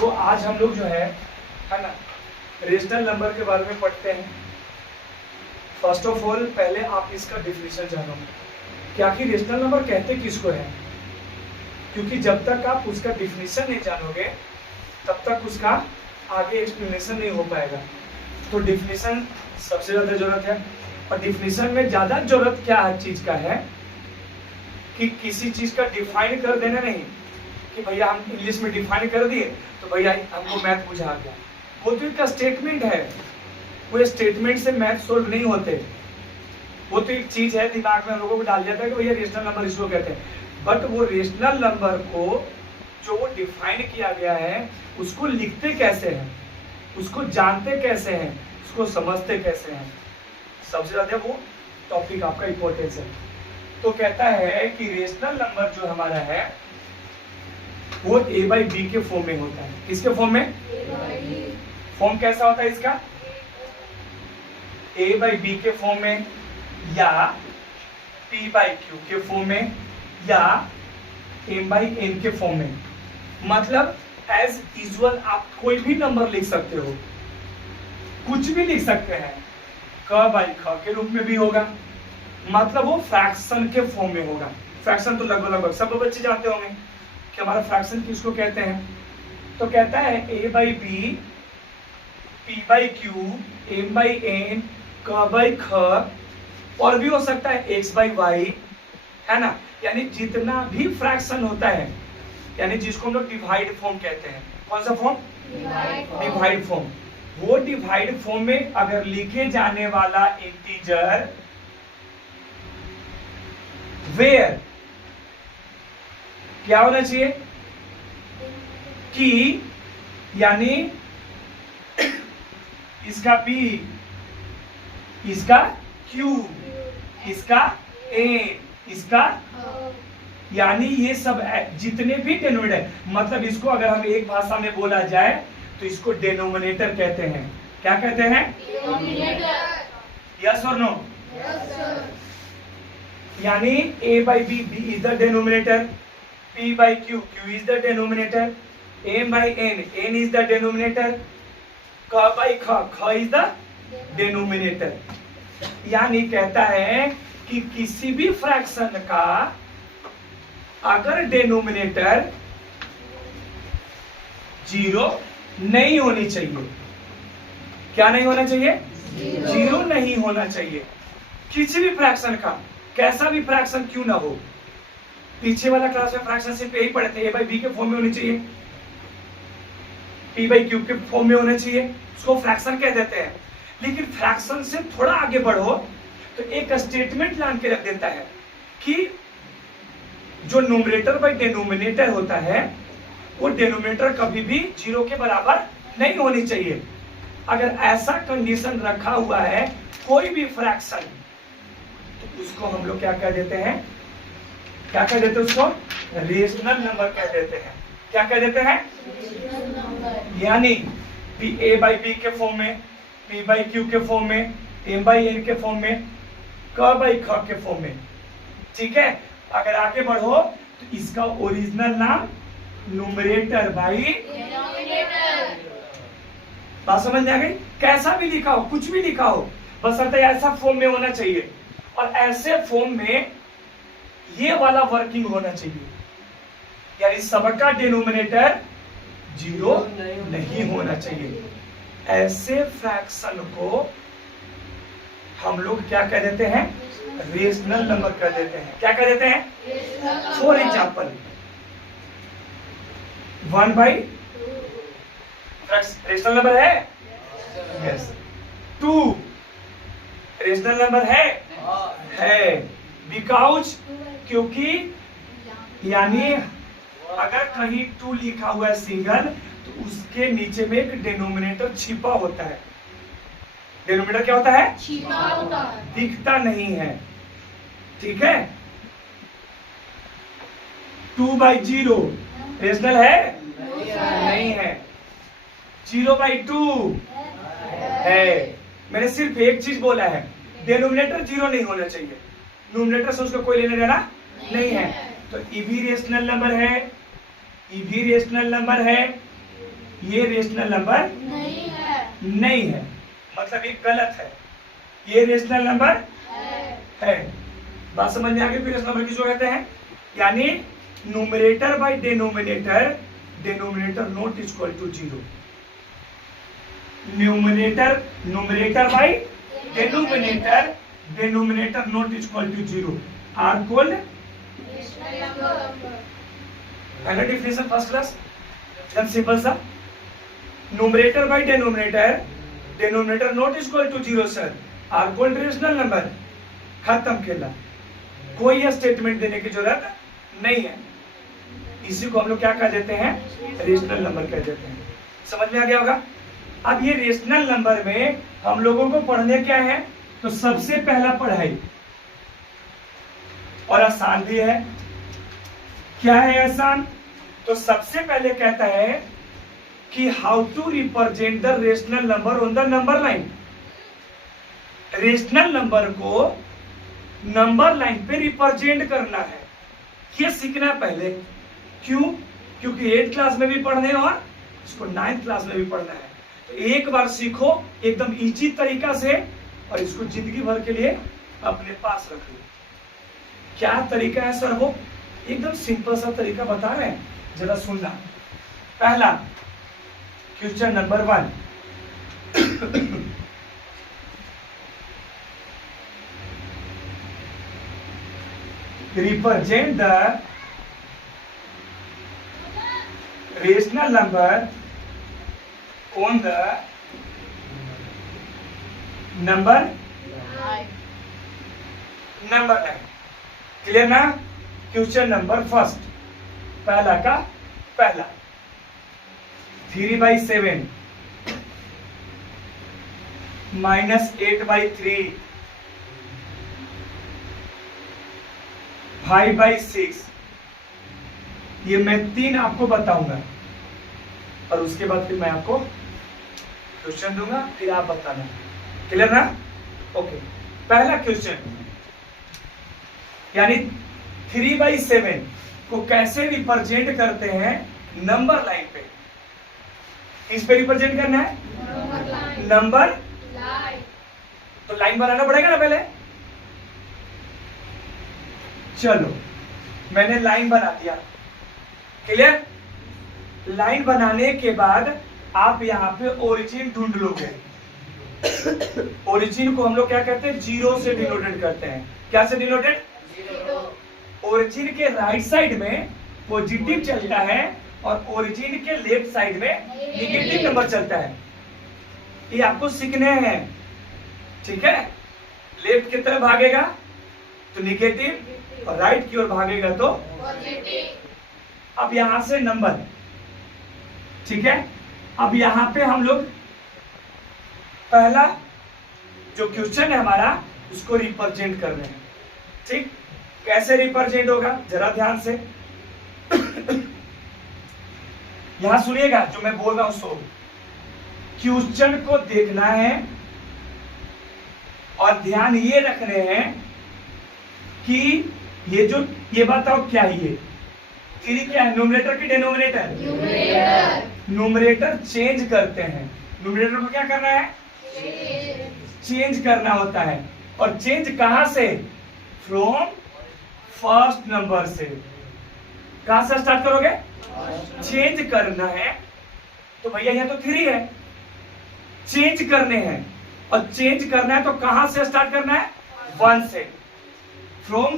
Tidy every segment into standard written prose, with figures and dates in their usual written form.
तो आज हम लोग जो है ना, रेशनल नंबर के बारे में पढ़ते हैं। फर्स्ट ऑफ ऑल पहले आप इसका डिफिनेशन जानो कि आखिर रेशनल नंबर कहते किसको है, क्योंकि जब तक आप उसका डिफिनेशन नहीं जानोगे तब तक उसका आगे एक्सप्लेनेशन नहीं हो पाएगा। तो डिफिनेशन सबसे ज्यादा जरूरत है, और डिफिनेशन में ज्यादा जरूरत क्या है चीज का है कि किसी चीज का डिफाइन कर देना नहीं कि भैया हम इंग्लिश में डिफाइन कर दिए तो भैया हमको मैथ बुझा गया। वो तो एक स्टेटमेंट है, वो स्टेटमेंट से मैथ सोल्व नहीं होते। वो तो एक चीज है दिमाग में हम लोगों को डाल जाता है कि भैया रेशनल नंबर इसको कहते हैं, बट वो रेशनल नंबर को जो वो डिफाइन किया गया है उसको लिखते कैसे हैं, उसको जानते कैसे हैं, उसको समझते कैसे हैं, सबसे ज्यादा वो टॉपिक आपका इंपॉर्टेंस है। तो कहता है कि रेशनल नंबर जो हमारा है वो a बाई बी के फॉर्म में होता है। किसके फॉर्म में? फॉर्म कैसा होता है इसका? a बाई बी के फॉर्म में, या p बाई क्यू के फॉर्म में, या m बाई n के फॉर्म में। मतलब एज यूजुअल आप कोई भी नंबर लिख सकते हो, कुछ भी लिख सकते हैं, क बाई ख के रूप में भी होगा, मतलब वो फ्रैक्शन के फॉर्म में होगा। फ्रैक्शन तो लगभग सब बच्चे जानते होंगे कि हमारा फ्रैक्शन किसको कहते हैं। तो कहता है a by B, p by Q, m by n, क बाई ख, और भी हो सकता है x बाई वाई, है ना। यानी जितना भी फ्रैक्शन होता है, यानी जिसको हम लोग डिवाइड फॉर्म कहते हैं। कौन सा फॉर्म? Divide form. वो डिवाइड फॉर्म में अगर लिखे जाने वाला इंटीजर वेयर क्या होना चाहिए कि, यानी इसका p, इसका q, इसका a, इसका, यानी ये सब जितने भी डेनोमिनेटर, मतलब इसको अगर हम एक भाषा में बोला जाए तो इसको डेनोमिनेटर कहते हैं। क्या कहते हैं? यस और नो? यानी a by B, b is the denominator, p by q, q is the denominator, m by n, n is the denominator, क बाई ख, ख इज द डेनोमिनेटर। यानी कहता है कि किसी भी फ्रैक्शन का अगर डेनोमिनेटर जीरो नहीं होनी चाहिए, क्या नहीं होना चाहिए? जीरो नहीं होना चाहिए। किसी भी फ्रैक्शन का, कैसा भी फ्रैक्शन क्यों ना हो। पीछे वाला क्लास में फ्रैक्शन सिर्फ यही पढ़े थे, a बाई बी के फॉर्म में होनी चाहिए, p बाई क्यू के फॉर्म में होना चाहिए, उसको फ्रैक्शन कह देते हैं। लेकिन फ्रैक्शन से थोड़ा आगे बढ़ो तो एक स्टेटमेंट लान के रख देता है कि जो न्यूमरेटर बाई डेनोमिनेटर होता है वो डेनोमिनेटर कभी भी जीरो के बराबर नहीं होनी चाहिए। अगर ऐसा कंडीशन रखा हुआ है कोई भी फ्रैक्शन, तो उसको हम लोग क्या कह देते हैं? क्या कह देते हैं उसको? रेशनल नंबर कह देते हैं। क्या कह देते हैं? यानी a बाई बी के फॉर्म में, p बाई क्यू के फॉर्म में, m बाई n के फॉर्म में, क बाई ख के फॉर्म में। ठीक है, अगर आगे बढ़ो तो इसका ओरिजिनल नाम न्यूमरेटर बाई डेनोमिनेटर। बात समझ में आ गई? कैसा भी लिखा हो, कुछ भी लिखा हो, बशर्ते ऐसा फॉर्म में होना चाहिए, और ऐसे फॉर्म में ये वाला वर्किंग होना चाहिए, यानी सबका डेनोमिनेटर जीरो नहीं होना चाहिए। ऐसे फ्रैक्शन को हम लोग क्या कह देते हैं? रेशनल नंबर कह देते हैं। क्या कह देते हैं? For example 1 by rational number है? यस। 2 रेशनल नंबर है बिकॉज, क्योंकि यानी अगर कहीं 2 लिखा हुआ है सिंगल तो उसके नीचे में एक डेनोमिनेटर छिपा होता है। डेनोमिनेटर क्या होता है? छिपा होता है, दिखता नहीं है। ठीक है। 2 बाई 0 रेशनल है? नहीं है। 0 बाई 2 है। मैंने सिर्फ एक चीज बोला है, डेनोमिनेटर जीरो नहीं होना चाहिए, न्यूमरेटर से उसका कोई लेना देना नहीं है। तो ई भी रेशनल नंबर है, ई भी रेशनल नंबर है, ये रेशनल नंबर नहीं है, मतलब ये गलत है, ये रेशनल नंबर है। बात समझ में आ गई? रेशनल नंबर किसको कहते हैं? यानी numerator by denominator, denominator not equal to 0। Numerator by denominator, denominator not equal to 0 are called पहला डिफिनेशन फर्स्ट क्लास, एकदम सिंपल सा। Numerator by denominator, denominator not equal to 0 sir are called rational number. खत्म खेला, कोई statement देने की जरूरत नहीं है। इसी को हम लोग क्या कह देते हैं? रेशनल नंबर कह देते हैं। समझ में आ गया होगा? अब ये रेशनल नंबर में हम लोगों को पढ़ने क्या है? तो सबसे पहला पढ़ाई और आसान भी है। क्या है आसान? तो सबसे पहले कहता है कि how to represent the rational number on the number line. Rational number को नंबर लाइन पे रिप्रेजेंट करना है, ये सीखना पहले। क्यों? क्योंकि 8th क्लास में भी पढ़ने और इसको 9th क्लास में भी पढ़ना है। तो एक बार सीखो एकदम इजी तरीका से और इसको जिंदगी भर के लिए अपने पास रख लो। क्या तरीका है सर? वो एकदम सिंपल सा तरीका बता रहे हैं, जरा सुनना। पहला question number 1, represent the rational number on the number line। Clear ना? क्वेश्चन नंबर फर्स्ट, पहला का पहला 3/7 -8/3 5/6। ये मैं 3 आपको बताऊंगा और उसके बाद फिर मैं आपको क्वेश्चन दूंगा, फिर आप बताना। क्लियर ना? ओके, पहला क्वेश्चन यानी 3/7 को कैसे रिप्रेजेंट करते हैं नंबर लाइन पे। किस पे रिप्रेजेंट करना है? Number line. तो लाइन बनाना पड़ेगा ना पहले। चलो मैंने लाइन बना दिया। क्लियर? लाइन बनाने के बाद आप यहाँ पे ओरिजिन ढूंढ लोगे। ओरिजिन को हम लोग क्या कहते हैं? 0 से डिनोटेड करते हैं। क्या से डिनोटेड? ओरिजिन के राइट साइड में पॉजिटिव चलता है और ओरिजिन के लेफ्ट साइड में निगेटिव नंबर चलता है। ये आपको सीखने हैं, ठीक है? लेफ्ट की तरफ भागेगा तो निगेटिव और राइट की ओर भागेगा तो पॉजिटिव। अब यहां से नंबर, ठीक है? अब यहां पे हम लोग पहला जो क्वेश्चन है हमारा उसको रिप्रेजेंट कर रहे हैं। ठीक, कैसे रिप्रेजेंट होगा जरा ध्यान से यहां सुनिएगा जो मैं बोल रहा हूं। सो क्वेश्चन को देखना है और ध्यान ये रखने हैं कि ये बताओ क्या है? ये क्या है? न्यूमरेटर की डिनोमिनेटर? न्यूमरेटर चेंज करते हैं। न्यूमरेटर को क्या करना है? चेंज करना होता है। और चेंज कहां से? फ्रॉम फर्स्ट नंबर से। कहां से स्टार्ट करोगे? चेंज करना है तो भैया यहाँ तो 3 है, चेंज करने हैं और चेंज करना है तो कहां से स्टार्ट करना है? 1 से। From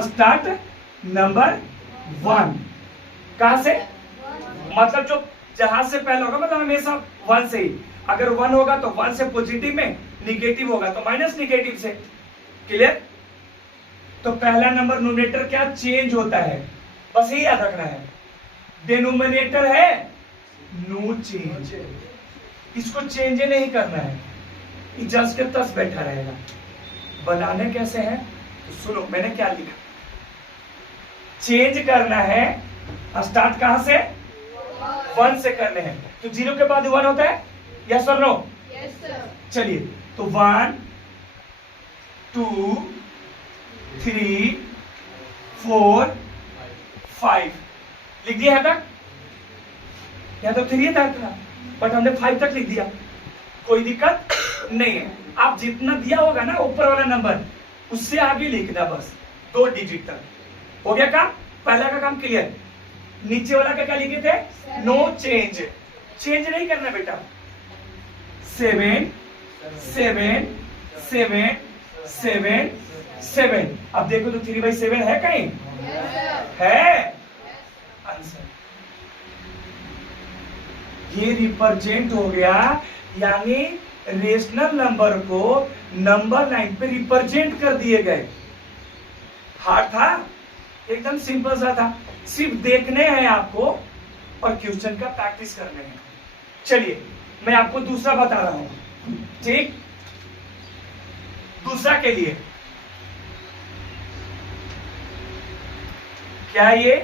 start number 1। कहां से? मतलब जो जहां से पहला होगा, मतलब हमेशा 1 से ही। अगर 1 होगा तो 1 से पॉजिटिव में, निगेटिव होगा तो माइनस निगेटिव से। क्लियर? तो पहला नंबर न्यूमरेटर क्या चेंज होता है, बस यही याद रखना है। डिनोमिनेटर है नो चेंज, इसको चेंज नहीं करना है, जस के तस बैठा रहेगा। बनाने कैसे है तो सुनो, मैंने क्या लिखा। चेंज करना है, स्टार्ट कहां से? 1 से करने हैं। तो 0 के बाद 1 होता है, यस और नो? Yes sir. चलिए तो 1 2 3 4 5 लिख दिया है तक? यहाँ तो 3 था, बट हमने 5 तक लिख दिया, कोई दिक्कत नहीं है। आप जितना दिया होगा ना ऊपर वाला नंबर, उससे आगे लिखना बस 2 डिजिट तक। हो गया काम? पहला का काम क्लियर। नीचे वाला का क्या लिखे थे? नो चेंज, चेंज नहीं करना बेटा। 7 7 7 7 7। अब देखो तो 3/7 है कहीं? है आंसर। ये रिप्रेजेंट हो गया, यानी रेशनल नंबर को नंबर लाइन पे रिप्रेजेंट कर दिए गए। हार्ड था? एकदम सिंपल सा था, सिर्फ देखने हैं आपको और क्वेश्चन का प्रैक्टिस करने हैं। चलिए मैं आपको दूसरा बता रहा हूं, ठीक? दूसरा के लिए क्या ये?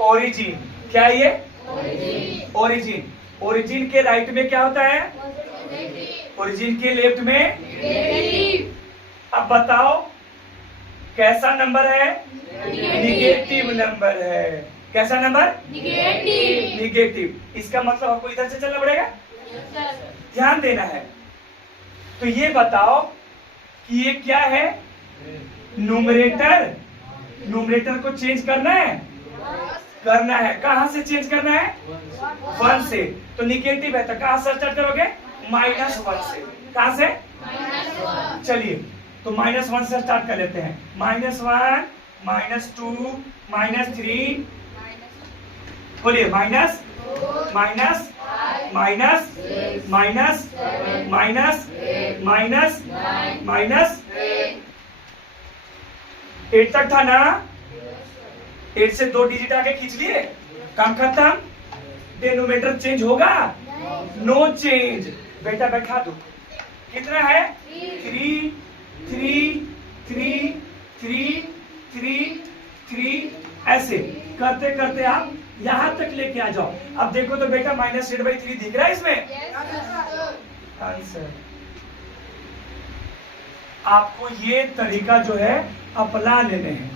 ओरिजिन। क्या ये? ओरिजिन। ओरिजिन के राइट में क्या होता है? ओरिजिन के लेफ्ट में? अब बताओ कैसा नंबर है? निगेटिव नंबर है। कैसा नंबर? निगेटिव। इसका मतलब आपको इधर से चलना पड़ेगा, ध्यान देना है। तो ये बताओ कि ये क्या है? न्यूमरेटर। न्यूमरेटर को चेंज करना है? करना है। कहां से चेंज करना है? 1 से। तो निगेटिव है तो कहां से स्टार्ट करोगे? -1 से। कहां से? चलिए तो -1 से स्टार्ट कर लेते हैं। -1 -2 -3, बोलिए minus minus minus minus minus minus minus 8 तक था ना? 8 से 2 डिजिट आगे खींच लिए, काम खत्म। डिनोमिनेटर चेंज होगा? No change. बेटा बैठा दो। कितना है? 3 3 3 3 3 3। ऐसे करते करते आप यहां तक लेके आ जाओ। अब देखो तो बेटा -8/3 दिख रहा है इसमें? आंसर। आपको ये तरीका जो है अपना लेने हैं,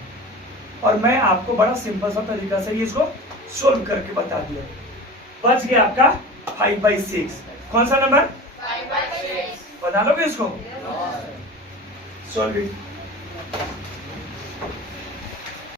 और मैं आपको बड़ा सिंपल सा तरीका से इसको सोल्व करके बता दिया। बच गया आपका 5/6। कौन सा नंबर? 5/6। बता लोगे इसको? Solve it.